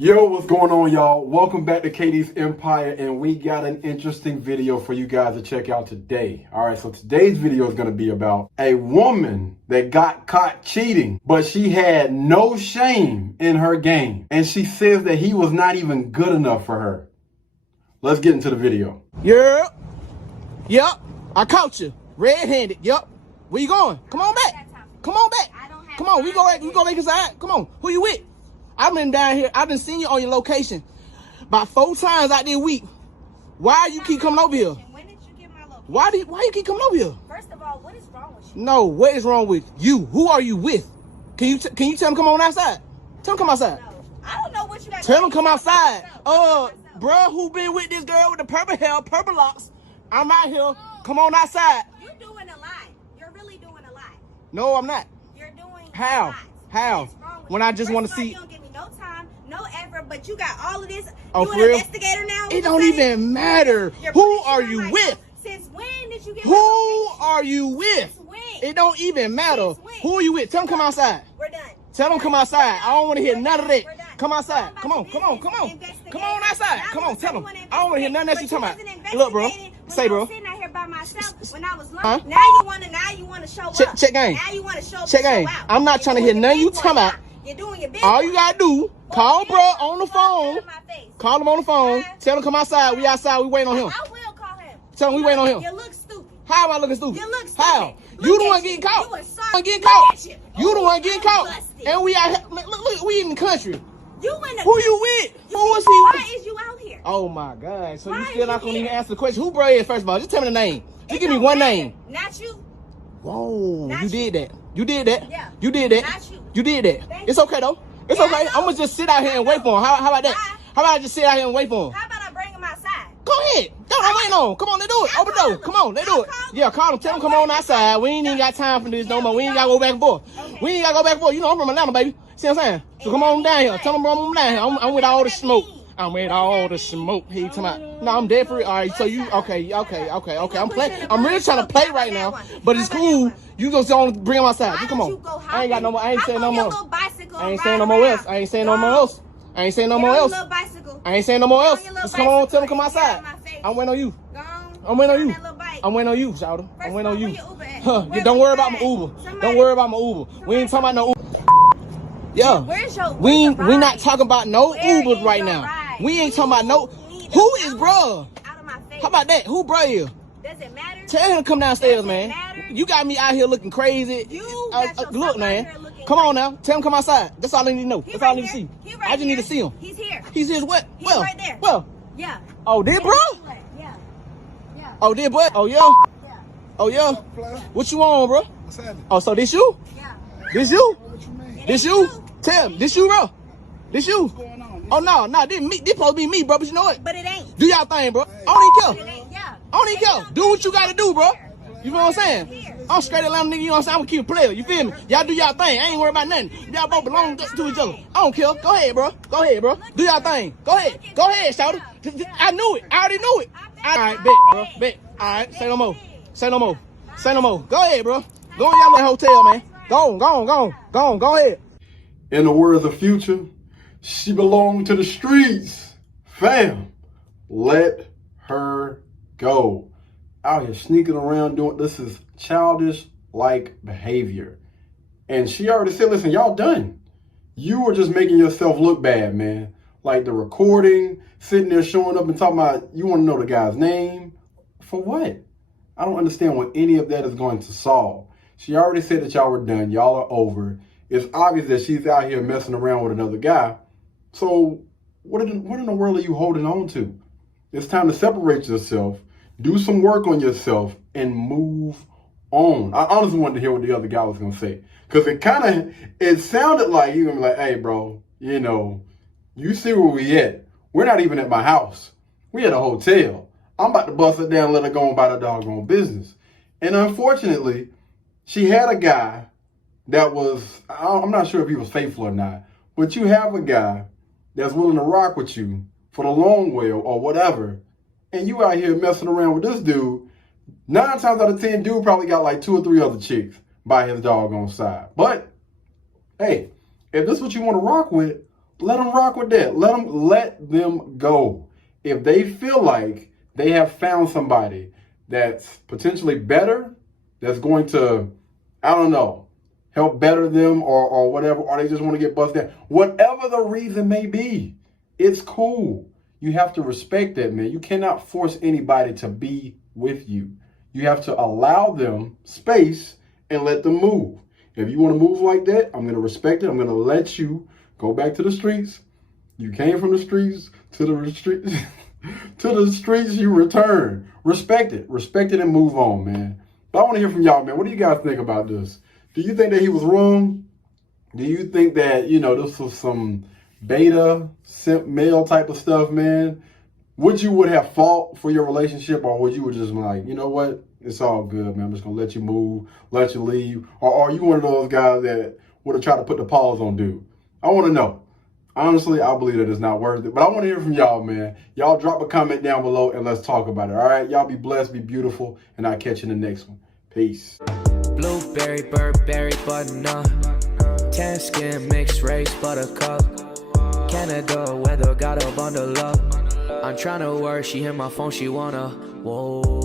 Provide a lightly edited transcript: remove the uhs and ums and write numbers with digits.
Yo, what's going on, y'all? Welcome back to Katie's Empire, and we got an interesting video for you guys to check out today. All right, so today's video is going to be about a woman that got caught cheating, but she had no shame in her game, and she says that he was not even good enough for her. Let's get into the video. Yep. I caught you. Red-handed. Yep. Where you going? Come on back. Come on back. Come on. We go back inside. Come on. Who you with? I've been down here. I've been seeing you on your location about 4 times out this week. Why you keep coming over here? When did you get my location? Why you keep coming over here? First of all, what is wrong with you? No, what is wrong with you? Who are you with? Can you tell him come on outside? Tell him come outside. No, I don't know what you got. Tell him come outside. Bruh, who been with this girl with the purple hair, purple locks? I'm out here. Come on outside. You're doing a lot. You're really doing a lot. No, I'm not. You're doing How? a lot. How? What is wrong with When you? I just want to First of all, see. You don't give me no time, no effort, but you got all of this. Oh, you for an real? investigator now? It don't even matter. You're Who putting are shit on you right with? now. Since when did you get Who my location? are you with? Since when? It don't even matter. Since when? Who are you with? Tell them come outside. We're done. Tell them come outside. I don't want to hear We're none of done. that. We're done. Come outside. Go Come on. about Come your on. Come business, on. investigate. Come on outside. Now Come on. Tell them. you wanna I don't want to hear none of that you investigate, talking but about. you Look, bro. wasn't investigating Say, when I bro. was sitting out here by myself when I was Huh? lunch. Now you wanna show Check- up. check game. Now you wanna show Check game. show out. I'm not You're trying to doing hear your none you big boy talking about. now. You're doing your big All boy. you gotta do, call bro on the phone. Call him on the phone. Tell him come outside. We outside. We waiting on him. I will call him. Tell him we waiting on him. You look stupid. How am I looking stupid? You look stupid. How? Look You the at one you. getting caught. You a You son. the one getting Look caught. at you. You the one getting I'm caught. busted. And we out here. Look, we in the country. You in the Who you with? Who was he Why with? is you out here? Oh my God. So Why you is still not you gonna even here? answer the question. Who bro is first of all? Just tell me the name. Just It give me don't one matter. name. Not you. Whoa. Not You you. did that. You did that. Yeah. You did that. Not you. You did that. Thank It's you. okay though. It's Yeah, okay. I know. I'm gonna just sit out here and wait for him. How about that? Bye. How about I just sit out here and wait for him? How about I bring him outside? Go ahead. That's what I'm waiting on. Come on, let's do it. I'll Open the call door. him. Come on, let's do I'll it. call him. Yeah, call him. Tell him come on outside. We ain't even got time for this no more. We ain't gotta go back and forth. Okay. We ain't gotta go back and forth. You know I'm from Atlanta, baby. See what I'm saying? So come on down here. Tell him I'm down here. I'm with all the smoke. I'm with all the smoke. He talking about. No, I'm dead for it. All right. So you okay? I'm playing. I'm really trying to play right now, but it's cool. You just don't bring him outside. Why You come don't on. you go I ain't got no more. I ain't hop saying no on your more. little bicycle I ain't and saying no ride more else. around. I ain't saying no Go more on. else. I ain't saying no Get more on your else. little bicycle. I ain't saying no more Get on else. your little Just come on, tell him come bicycle and outside. get out of my face. I'm waiting on you. Go on. I'm waiting on Get you. that little bike. I'm waiting on you, Shawty. First I'm waiting on of all, you. where your Uber at? Huh, Where don't we worry about my at? Uber. Somebody- Don't worry about my Uber. We ain't talking about no Uber. Yeah. Where's your We where's the not ride? talking about no Where Ubers is right your now. ride? We ain't talking about no. You need Who to is out- bruh? Out of my face. How about that? Who bruh is? Does it matter? Tell him to come downstairs, Does it man. matter? You got me out here looking crazy. You got yourself Look, out man. here looking Come on crazy. now. Tell him come outside. That's all I need to know. He That's all I right need to there. see. He right I just need here. to see him. He's here. He's his what? He's Well, right there. well. Yeah. Oh, did bro? Yeah. Yeah. Oh, did what? Oh, yeah. Yeah. Oh, yeah. What you on, bro? What's happening? Oh, so this you? Yeah. This you? What you mean? This you? Tell him. This you, bro? This you? What's going on? Oh, no. This me. This supposed to be me, bro. But you know what? But it ain't. Do y'all thing, bro. I don't even It care. ain't. Yeah. I don't even care. Do what you gotta do, bro. You know what I'm saying? I'm straight Atlanta nigga, you know what I'm saying? I'm gonna keep it player. You feel me? Y'all do y'all thing. I ain't worried about nothing. Y'all both belong to each other. I don't care. Go ahead, bro. Go ahead, bro. Do y'all thing. Go ahead. Go ahead, shouter. I knew it. I already knew it. All right, bet, bro. Bet. All right. Say no more. Say no more. Say no more. Go ahead, bro. Go in y'all little hotel, man. Go ahead. In the words of Future, she belonged to the streets. Fam, let her go. Out here sneaking around doing this is childish-like behavior. And she already said, listen, y'all done. You were just making yourself look bad, man. Like the recording, sitting there showing up and talking about you want to know the guy's name. For what? I don't understand what any of that is going to solve. She already said that y'all were done. Y'all are over. It's obvious that she's out here messing around with another guy. So what in the world are you holding on to? It's time to separate yourself, do some work on yourself, and move on. I honestly wanted to hear what the other guy was going to say. Because it sounded like he was going to be like, hey, bro, you know, you see where we at. We're not even at my house. We at a hotel. I'm about to bust it down and let her go about her doggone business. And unfortunately, she had a guy that was, I'm not sure if he was faithful or not, but you have a guy that's willing to rock with you for the long way or whatever, and you out here messing around with this dude. 9 times out of 10, dude probably got like 2 or 3 other chicks by his doggone side. But hey, if this is what you want to rock with, let them rock with that. Let them go. If they feel like they have found somebody that's potentially better, that's going to, I don't know, help better them or whatever, or they just want to get busted down, whatever the reason may be, it's cool. You have to respect that, man. You cannot force anybody to be with you. You have to allow them space and let them move. If you want to move like that, I'm going to respect it. I'm going to let you go back to the streets. You came from the streets to the streets. To the streets you return. Respect it. Respect it and move on, man. But I want to hear from y'all, man. What do you guys think about this? Do you think that he was wrong? Do you think that, this was some beta, simp male type of stuff, man? Would you have fought for your relationship, or would you just be like, you know what? It's all good, man. I'm just going to let you move, let you leave. Or are you one of those guys that would have tried to put the pause on dude? I want to know. Honestly, I believe that it's not worth it. But I want to hear from y'all, man. Y'all drop a comment down below and let's talk about it. All right? Y'all be blessed, be beautiful, and I'll catch you in the next one. Peace. Blueberry, Burberry, button-up. Tan skin, mixed race, buttercup. Canada weather, got a bundle up. I'm tryna work, she hit my phone, she wanna, whoa.